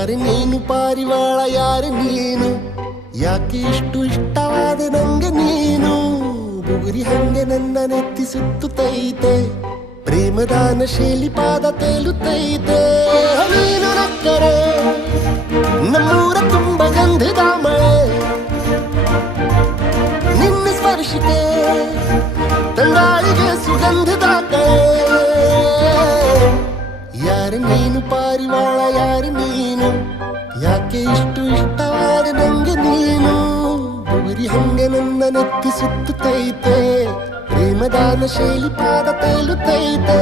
ಯಾರು ನೀನು ಪಾರಿವಾಳ ಯಾರು ನೀನು ಯಾಕೆ ಇಷ್ಟು ಇಷ್ಟವಾದ ನಂಗೆ ನೀನು ಬುಗುರಿ ಹಂಗೆ ನನ್ನ ನೆತ್ತಿ ಸುತ್ತುತ್ತೈತೆ ಪ್ರೇಮದಾನ ಶೈಲಿ ಪಾದ ತೇಲುತ್ತೈತೆ ನೀನು ನಕ್ಕರೆ ನಮ್ಮೂರ ತುಂಬ ಗಂಧದ ಮಳೆ ನಿನ್ನ ಸ್ಪರ್ಶಿಕೆ ತಂಗಾಳಿಗೆ ಸುಗಂಧದ ಕಳೆ ಯಾರು ನೀನು ಪಾರಿವಾಳ ಯಾರು ನೀನು ಯಾಕೆ ಇಷ್ಟು ಇಷ್ಟವಾದ ನಂಗೆ ನೀನು ಬುಗುರಿ ಹಂಗೆ ನನ್ನ ನೆತ್ತಿ ಸುತ್ತುತ್ತೈತೆ ಪ್ರೇಮದಾನ ಶೈಲಿ ಪಾದ ತೇಲುತ್ತೈತೆ